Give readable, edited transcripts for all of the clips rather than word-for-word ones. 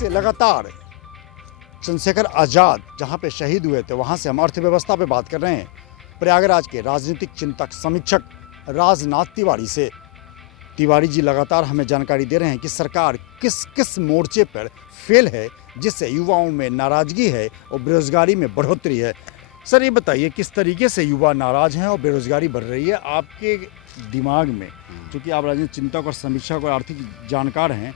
से लगातार चंद्रशेखर आज़ाद जहां पे शहीद हुए थे वहां से हम अर्थव्यवस्था पे बात कर रहे हैं प्रयागराज के राजनीतिक चिंतक समीक्षक राजनाथ तिवारी से। तिवारी जी लगातार हमें जानकारी दे रहे हैं कि सरकार किस किस मोर्चे पर फेल है जिससे युवाओं में नाराजगी है और बेरोजगारी में बढ़ोतरी है। सर ये बताइए किस तरीके से युवा नाराज हैं और बेरोजगारी बढ़ रही है आपके दिमाग में, क्योंकि आप राजनीतिक चिंतक और समीक्षक और आर्थिक जानकार हैं,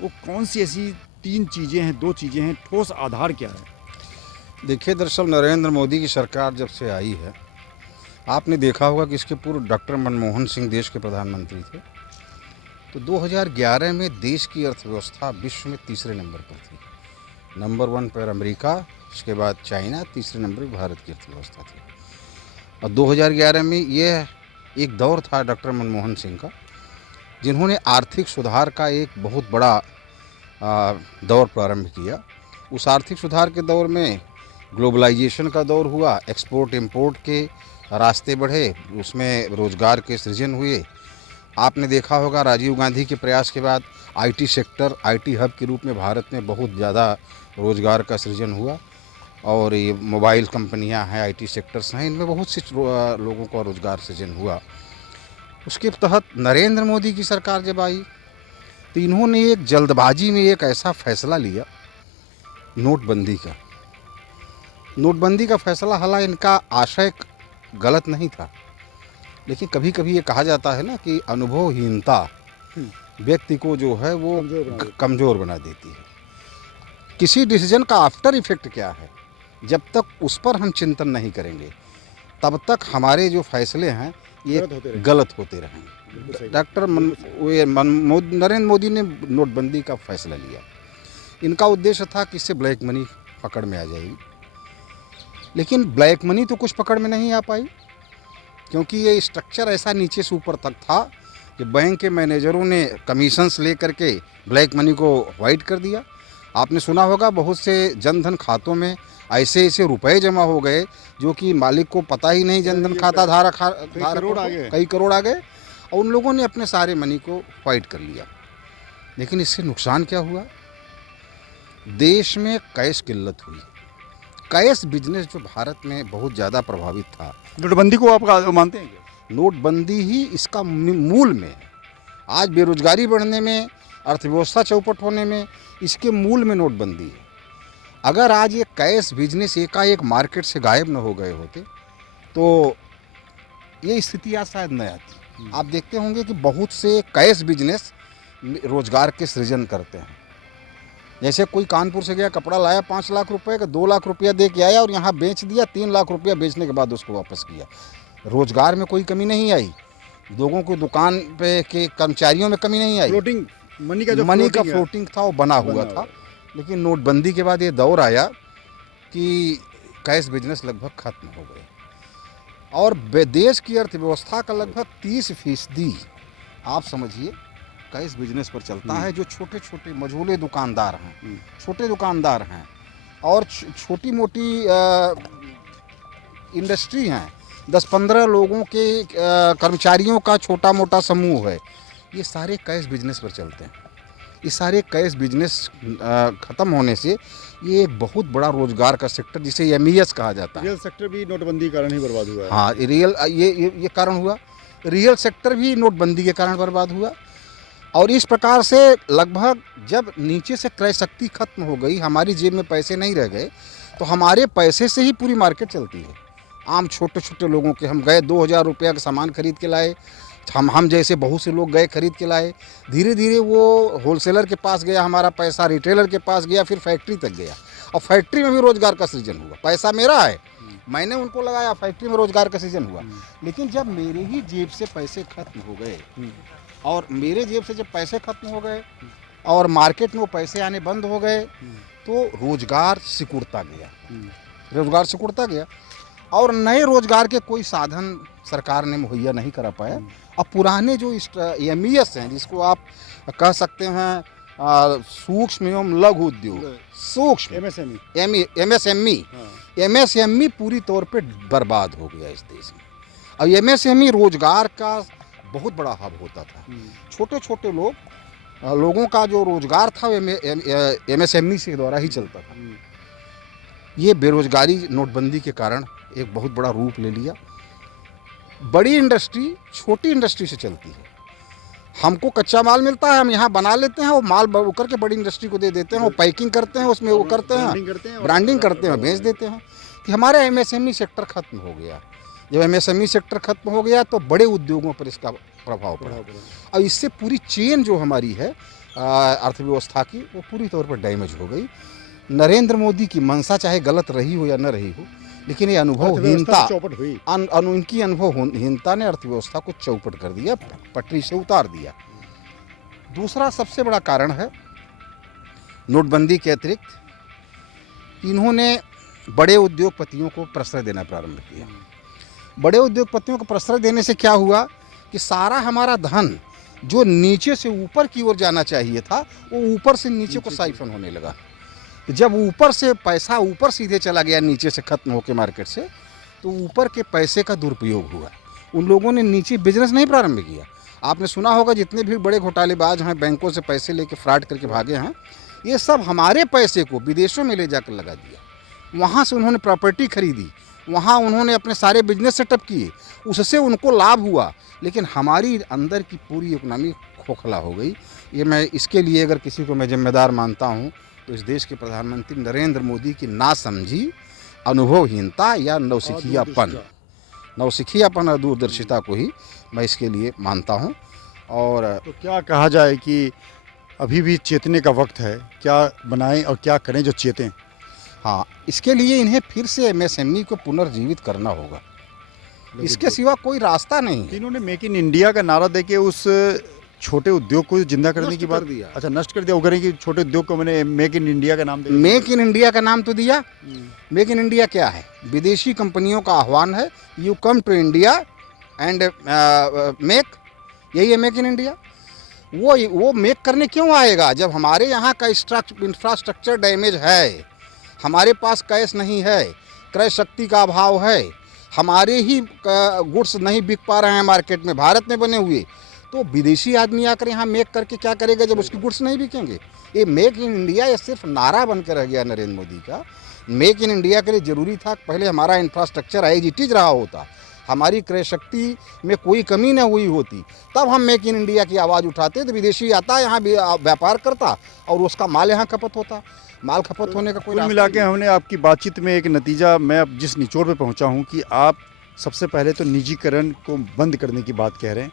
वो कौन सी ऐसी 3 चीज़ें हैं, 2 चीज़ें हैं, ठोस आधार क्या है? देखिए, दरअसल नरेंद्र मोदी की सरकार जब से आई है, आपने देखा होगा कि इसके पूर्व डॉक्टर मनमोहन सिंह देश के प्रधानमंत्री थे। तो 2011 में देश की अर्थव्यवस्था विश्व में तीसरे नंबर पर थी। नंबर 1 पर अमेरिका, उसके बाद चाइना, तीसरे नंबर पर भारत की अर्थव्यवस्था थी। और 2011 में यह एक दौर था डॉक्टर मनमोहन सिंह का, जिन्होंने आर्थिक सुधार का एक बहुत बड़ा दौर प्रारंभ किया। उस आर्थिक सुधार के दौर में ग्लोबलाइजेशन का दौर हुआ, एक्सपोर्ट इंपोर्ट के रास्ते बढ़े, उसमें रोज़गार के सृजन हुए। आपने देखा होगा राजीव गांधी के प्रयास के बाद आईटी सेक्टर, आईटी हब के रूप में भारत में बहुत ज़्यादा रोज़गार का सृजन हुआ। और ये मोबाइल कंपनियां हैं, आईटी सेक्टर्स हैं, इनमें बहुत से लोगों का रोज़गार सृजन हुआ। उसके तहत नरेंद्र मोदी की सरकार जब आई तो इन्होंने एक जल्दबाजी में एक ऐसा फैसला लिया नोटबंदी का। नोटबंदी का फैसला, हालांकि इनका आशय गलत नहीं था, लेकिन कभी कभी ये कहा जाता है ना कि अनुभवहीनता व्यक्ति को जो है वो कमज़ोर बना देती है। किसी डिसीजन का आफ्टर इफेक्ट क्या है, जब तक उस पर हम चिंतन नहीं करेंगे तब तक हमारे जो फैसले हैं ये गलत होते रहेंगे। डॉक्टर नरेंद्र मोदी ने नोटबंदी का फैसला लिया। इनका उद्देश्य था कि इससे ब्लैक मनी पकड़ में आ जाएगी, लेकिन ब्लैक मनी तो कुछ पकड़ में नहीं आ पाई, क्योंकि ये स्ट्रक्चर ऐसा नीचे से ऊपर तक था कि बैंक के मैनेजरों ने कमीशंस ले करके ब्लैक मनी को वाइट कर दिया। आपने सुना होगा बहुत से जनधन खातों में ऐसे ऐसे रुपए जमा हो गए जो कि मालिक को पता ही नहीं, जनधन खाता धारक कई करोड़ आ गए और उन लोगों ने अपने सारे मनी को वाइट कर लिया। लेकिन इससे नुकसान क्या हुआ? देश में कैश किल्लत हुई। कैश बिजनेस जो भारत में बहुत ज़्यादा प्रभावित था। नोटबंदी को आप मानते हैं क्या? नोटबंदी ही इसका मूल में है। आज बेरोजगारी बढ़ने में, अर्थव्यवस्था चौपट होने में, इसके मूल में नोटबंदी है। अगर आज ये कैश बिजनेस एकाएक मार्केट से गायब न हो गए होते तो ये स्थिति आज शायद न आती। आप देखते होंगे कि बहुत से कैश बिजनेस रोजगार के सृजन करते हैं। जैसे कोई कानपुर से गया, कपड़ा लाया 5 लाख रुपए का, 2 लाख रुपया दे के आया और यहाँ बेच दिया, 3 लाख रुपया बेचने के बाद उसको वापस किया। रोजगार में कोई कमी नहीं आई, लोगों को दुकान पे के कर्मचारियों में कमी नहीं आई। फ्लोटिंग मनी का फ्लोटिंग था वो बना हुआ था। लेकिन नोटबंदी के बाद ये दौर आया कि कैश बिजनेस लगभग खत्म हो गए और देश की अर्थव्यवस्था का लगभग 30% आप समझिए कैश बिजनेस पर चलता है। जो छोटे छोटे मझोले दुकानदार हैं, छोटे दुकानदार हैं और छोटी मोटी इंडस्ट्री हैं, 10-15 लोगों के कर्मचारियों का छोटा मोटा समूह है, ये सारे कैश बिजनेस पर चलते हैं। ये सारे कैश बिजनेस ख़त्म होने से ये एक बहुत बड़ा रोजगार का सेक्टर, जिसे MES कहा जाता है। रियल सेक्टर भी नोटबंदी के कारण ही बर्बाद हुआ है। हाँ, ये कारण हुआ। रियल सेक्टर भी नोटबंदी के कारण बर्बाद हुआ। और इस प्रकार से लगभग जब नीचे से क्रय शक्ति खत्म हो गई, हमारी जेब में पैसे नहीं रह गए, तो हमारे पैसे से ही पूरी मार्केट चलती है। आम छोटे छोटे लोगों के, हम गए 2000 रुपया का सामान खरीद के लाए, हम जैसे बहुत से लोग गए खरीद के लाए। धीरे धीरे वो होलसेलर के पास गया, हमारा पैसा रिटेलर के पास गया, फिर फैक्ट्री तक गया और फैक्ट्री में भी रोजगार का सृजन हुआ। पैसा मेरा है, मैंने उनको लगाया, फैक्ट्री में रोजगार का सृजन हुआ। लेकिन जब मेरे ही जेब से पैसे खत्म हो गए और मेरे जेब से जब पैसे खत्म हो गए और मार्केट में वो पैसे आने बंद हो गए तो रोजगार सिकुड़ता गया और नए रोजगार के कोई साधन सरकार ने मुहैया नहीं करा पाया। और पुराने जो MES हैं, जिसको आप कह सकते हैं सूक्ष्म एवं लघु उद्योग, सूक्ष्म MSME पूरी तौर पे बर्बाद हो गया इस देश में। अब MSME रोजगार का बहुत बड़ा हब होता था। छोटे छोटे लोग लोगों का जो रोजगार था वो MSME से द्वारा ही चलता था। ये बेरोजगारी नोटबंदी के कारण एक बहुत बड़ा रूप ले लिया। बड़ी इंडस्ट्री छोटी इंडस्ट्री से चलती है। हमको कच्चा माल मिलता है, हम यहाँ बना लेते हैं, वो माल उकर के बड़ी इंडस्ट्री को दे देते हैं, वो पैकिंग करते हैं, उसमें वो करते हैं, ब्रांडिंग करते हैं, बेच देते हैं। कि हमारा MSME सेक्टर खत्म हो गया। जब MSME सेक्टर खत्म हो गया तो बड़े उद्योगों पर इसका प्रभाव पड़ा और इससे पूरी चेन जो हमारी है अर्थव्यवस्था की वो पूरी तौर पर डैमेज हो गई। नरेंद्र मोदी की मंशा चाहे गलत रही हो या न रही हो, लेकिन ये अनुभवहीनता इनकी अनुभवहीनता ने अर्थव्यवस्था को चौपट कर दिया, पटरी से उतार दिया। दूसरा सबसे बड़ा कारण है नोटबंदी के अतिरिक्त इन्होंने बड़े उद्योगपतियों को प्रश्रय देना प्रारंभ किया। बड़े उद्योगपतियों को प्रश्रय देने से क्या हुआ कि सारा हमारा धन जो नीचे से ऊपर की ओर जाना चाहिए था वो ऊपर से नीचे को साइफन होने लगा। जब ऊपर से पैसा ऊपर सीधे चला गया नीचे से खत्म होकर मार्केट से, तो ऊपर के पैसे का दुरुपयोग हुआ। उन लोगों ने नीचे बिजनेस नहीं प्रारंभ किया। आपने सुना होगा जितने भी बड़े घोटालेबाज हैं, बैंकों से पैसे लेके फ्रॉड करके भागे हैं, ये सब हमारे पैसे को विदेशों में ले जाकर लगा दिया। वहाँ से उन्होंने प्रॉपर्टी खरीदी, वहाँ उन्होंने अपने सारे बिजनेस सेटअप किए, उससे उनको लाभ हुआ, लेकिन हमारी अंदर की पूरी इकोनॉमी खोखला हो गई। ये मैं इसके लिए अगर किसी को मैं जिम्मेदार मानता हूँ तो इस देश के प्रधानमंत्री नरेंद्र मोदी की नासमझी, अनुभवहीनता या नौसिखियापन और दूरदर्शिता को ही मैं इसके लिए मानता हूँ। और तो क्या कहा जाए कि अभी भी चेतने का वक्त है, क्या बनाएं और क्या करें जो चेतें? हाँ, इसके लिए इन्हें फिर से MSME को पुनर्जीवित करना होगा, इसके सिवा कोई रास्ता नहीं है। इन्होंने मेक इन इंडिया का नारा देके उस छोटे उद्योग को जिंदा करने की बात दिया। अच्छा, नष्ट कर दिया। वो करें कि छोटे उद्योग को मैंने मेक इन इंडिया का नाम दे, मेक इन इंडिया का नाम तो दिया। मेक इन इंडिया क्या है? विदेशी कंपनियों का आह्वान है, you come to India and make, यही है मेक इन इंडिया। वो मेक करने क्यों आएगा जब हमारे यहाँ का इंफ्रास्ट्रक्चर डैमेज है, हमारे पास कैश नहीं है, क्रय शक्ति का अभाव है, हमारे ही गुड्स नहीं बिक पा रहे हैं मार्केट में भारत में बने हुए, तो विदेशी आदमी आकर यहाँ मेक करके क्या करेगा जब उसकी गुड्स नहीं बिकेंगे? ये मेक इन इंडिया ये सिर्फ नारा बन कर रह गया नरेंद्र मोदी का। मेक इन इंडिया के लिए ज़रूरी था पहले हमारा इंफ्रास्ट्रक्चर एज इट इज रहा होता, हमारी क्रय शक्ति में कोई कमी न हुई होती, तब हम मेक इन इंडिया की आवाज़ उठाते तो विदेशी आता, यहाँ व्यापार करता और उसका माल यहाँ खपत होता। माल खपत होने का कोई कुल मिला के हमने आपकी बातचीत में एक नतीजा, मैं अब जिस निचोड़ पे पहुंचा हूं कि आप सबसे पहले तो निजीकरण को बंद करने की बात कह रहे हैं,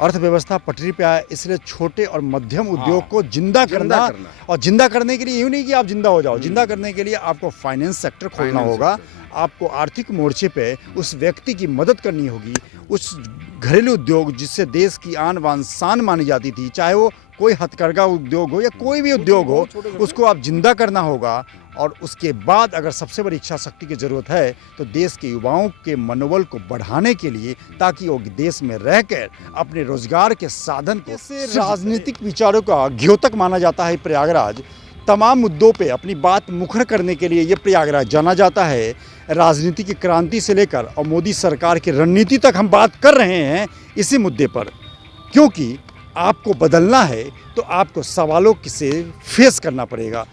अर्थव्यवस्था पटरी पे आए, इसलिए छोटे और मध्यम उद्योग को जिंदा करना। और जिंदा करने के लिए यूँ नहीं कि आप जिंदा हो जाओ, जिंदा करने के लिए आपको फाइनेंस सेक्टर खोलना होगा, आपको आर्थिक मोर्चे पे उस व्यक्ति की मदद करनी होगी, उस घरेलू उद्योग जिससे देश की आन बान शान मानी जाती थी, चाहे वो कोई हथकरघा उद्योग हो या कोई भी उद्योग हो, उसको आप जिंदा करना होगा। और उसके बाद अगर सबसे बड़ी इच्छा शक्ति की ज़रूरत है तो देश के युवाओं के मनोबल को बढ़ाने के लिए, ताकि वो देश में रहकर अपने रोजगार के साधन को, राजनीतिक विचारों का द्योतक माना जाता है प्रयागराज, तमाम मुद्दों पे अपनी बात मुखर करने के लिए ये प्रयागराज जाना जाता है। राजनीति की क्रांति से लेकर और मोदी सरकार की रणनीति तक हम बात कर रहे हैं इसी मुद्दे पर, क्योंकि आपको बदलना है तो आपको सवालों से फेस करना पड़ेगा।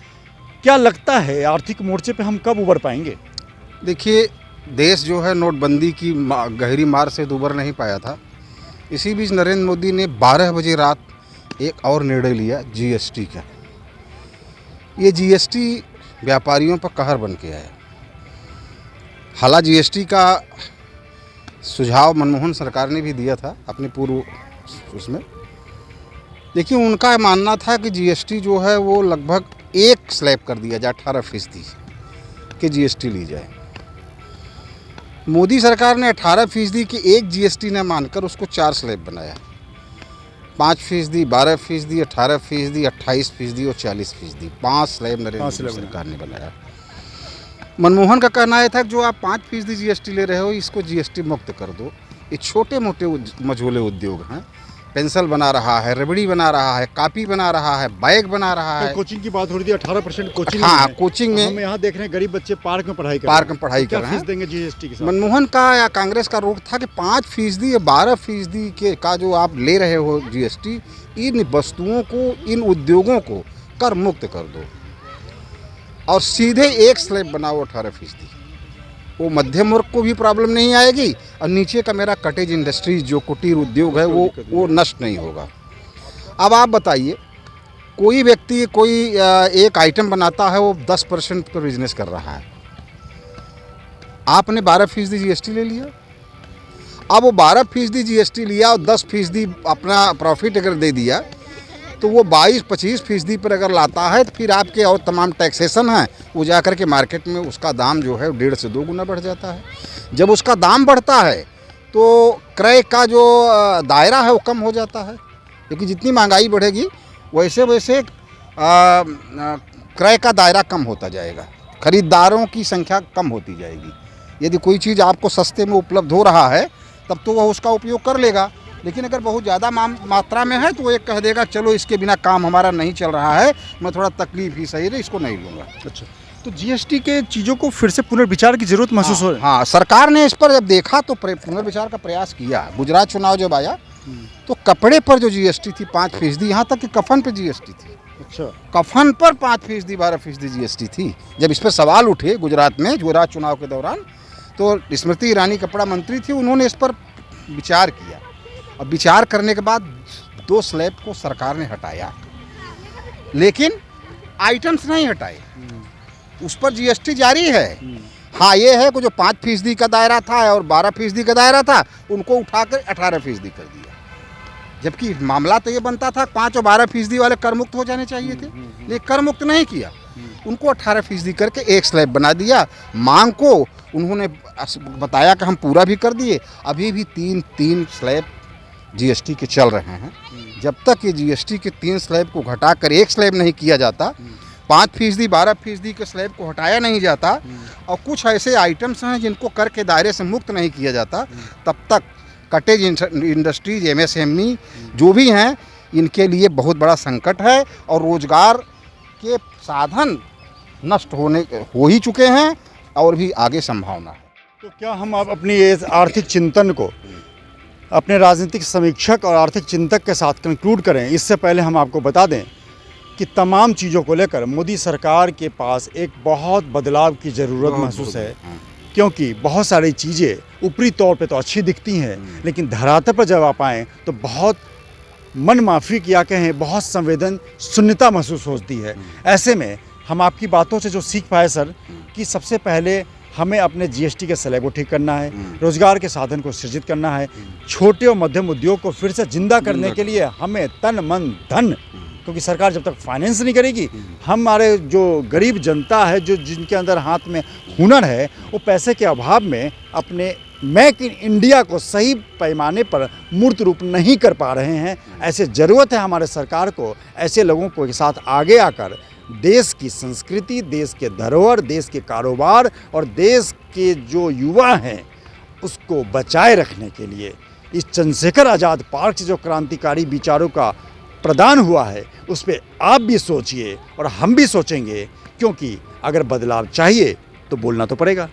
क्या लगता है आर्थिक मोर्चे पे हम कब उबर पाएंगे? देखिए, देश जो है नोटबंदी की गहरी मार से तो उबर नहीं पाया था। इसी बीच नरेंद्र मोदी ने 12 बजे रात एक और निर्णय लिया GST का। ये GST व्यापारियों पर कहर बन के आया। हालांकि GST का सुझाव मनमोहन सरकार ने भी दिया था अपने पूर्व उसमें, लेकिन उनका मानना था कि GST जो है वो लगभग एक स्लैब कर दिया जाए, 18% की GST ली जाए। मोदी सरकार ने 18% की एक GST न मानकर उसको 4 स्लैब बनाया, 5%, 12%, 18%, 28% और 40%। 5 स्लैब नरेंद्र मोदी सरकार ने बनाया। मनमोहन का कहना यह था कि जो आप 5% GST ले रहे हो इसको GST मुक्त कर दो, ये छोटे मोटे मझोले उद्योग हैं, पेंसिल बना रहा है, रबड़ी बना रहा है, कॉपी बना रहा है, बैग बना रहा है। कोचिंग की बात हो रही थी, 18% कोचिंग हाँ, में। कोचिंग में हम यहाँ देख रहे हैं गरीब बच्चे पार्क में पढ़ाई कर पार्क रहे में पढ़ाई हैं। कर क्या रहे फीस हैं। देंगे जीएसटी के साथ? मनमोहन का या कांग्रेस का रोक था कि 5% या 12% के का जो आप ले रहे हो जीएसटी, इन वस्तुओं को, इन उद्योगों को कर मुक्त कर दो और सीधे एक स्लैब बनाओ 18%। वो मध्यम वर्ग को भी प्रॉब्लम नहीं आएगी और नीचे का मेरा कटेज इंडस्ट्रीज जो कुटीर उद्योग है वो नष्ट नहीं होगा। अब आप बताइए, कोई व्यक्ति कोई एक आइटम बनाता है, वो 10% पर बिजनेस कर रहा है, आपने 12% जीएसटी ले लिया। अब वो 12% जीएसटी लिया और 10% अपना प्रॉफिट अगर दे दिया तो वो 22-25% पर अगर लाता है तो फिर आपके और तमाम टैक्सेशन हैं, वो जा कर के मार्केट में उसका दाम जो है 1.5 से 2 गुना बढ़ जाता है। जब उसका दाम बढ़ता है तो क्रय का जो दायरा है वो कम हो जाता है, क्योंकि जितनी महंगाई बढ़ेगी वैसे वैसे क्रय का दायरा कम होता जाएगा, खरीदारों की संख्या कम होती जाएगी। यदि कोई चीज़ आपको सस्ते में उपलब्ध हो रहा है तब तो वह उसका उपयोग कर लेगा, लेकिन अगर बहुत ज़्यादा मात्रा में है तो वो एक कह देगा चलो इसके बिना काम हमारा नहीं चल रहा है, मैं थोड़ा तकलीफ ही सही है, इसको नहीं लूँगा। अच्छा, तो जीएसटी के चीज़ों को फिर से पुनर्विचार की जरूरत महसूस हो रही है? हाँ, सरकार ने इस पर जब देखा तो पुनर्विचार का प्रयास किया। गुजरात चुनाव जब आया तो कपड़े पर जो जीएसटी थी 5%, यहाँ तक कि कफन पर जीएसटी थी। अच्छा, कफन पर 5%, 12% जीएसटी थी। जब इस पर सवाल उठे गुजरात में गुजरात चुनाव के दौरान, तो स्मृति ईरानी कपड़ा मंत्री थी, उन्होंने इस पर विचार किया और विचार करने के बाद 2 स्लैब को सरकार ने हटाया, लेकिन आइटम्स नहीं हटाए, उस पर जीएसटी जारी है। हाँ, ये है कि जो 5% का दायरा था और 12% का दायरा था, उनको उठाकर 18% कर दिया, जबकि मामला तो ये बनता था 5 और 12% वाले कर मुक्त हो जाने चाहिए थे, लेकिन कर मुक्त नहीं किया, उनको 18% करके एक स्लैब बना दिया। मांग को उन्होंने बताया कि हम पूरा भी कर दिए, अभी भी 3 स्लैब जीएसटी के चल रहे हैं। जब तक ये जीएसटी के 3 स्लैब को घटाकर एक स्लैब नहीं किया जाता, 5%, 12% के स्लैब को हटाया नहीं जाता और कुछ ऐसे आइटम्स हैं जिनको कर के दायरे से मुक्त नहीं किया जाता, तब तक कटेज इंडस्ट्रीज, एमएसएमई जो भी हैं, इनके लिए बहुत बड़ा संकट है और रोजगार के साधन नष्ट हो ही चुके हैं और भी आगे संभावना है। तो क्या हम अब अपनी इस आर्थिक चिंतन को अपने राजनीतिक समीक्षक और आर्थिक चिंतक के साथ कंक्लूड करें? इससे पहले हम आपको बता दें कि तमाम चीज़ों को लेकर मोदी सरकार के पास एक बहुत बदलाव की ज़रूरत महसूस है, क्योंकि बहुत सारी चीज़ें ऊपरी तौर पे तो अच्छी दिखती हैं, लेकिन धरातल पर जब आप आएँ तो बहुत मन माफ़ी किया कहें, बहुत संवेदन शून्यता महसूस होती है। ऐसे में हम आपकी बातों से जो सीख पाए सर, कि सबसे पहले हमें अपने जीएसटी के स्लैब को ठीक करना है, रोजगार के साधन को सृजित करना है, छोटे और मध्यम उद्योग को फिर से जिंदा करने के लिए हमें तन मन धन, क्योंकि सरकार जब तक फाइनेंस नहीं करेगी, हमारे जो गरीब जनता है, जो जिनके अंदर हाथ में हुनर है, वो पैसे के अभाव में अपने मेक इन इंडिया को सही पैमाने पर मूर्त रूप नहीं कर पा रहे हैं। ऐसे ज़रूरत है हमारे सरकार को ऐसे लोगों को के साथ आगे आकर देश की संस्कृति, देश के धरोहर, देश के कारोबार और देश के जो युवा हैं उसको बचाए रखने के लिए इस चंद्रशेखर आज़ाद पार्क से जो क्रांतिकारी विचारों का प्रदान हुआ है, उस पर आप भी सोचिए और हम भी सोचेंगे, क्योंकि अगर बदलाव चाहिए तो बोलना तो पड़ेगा।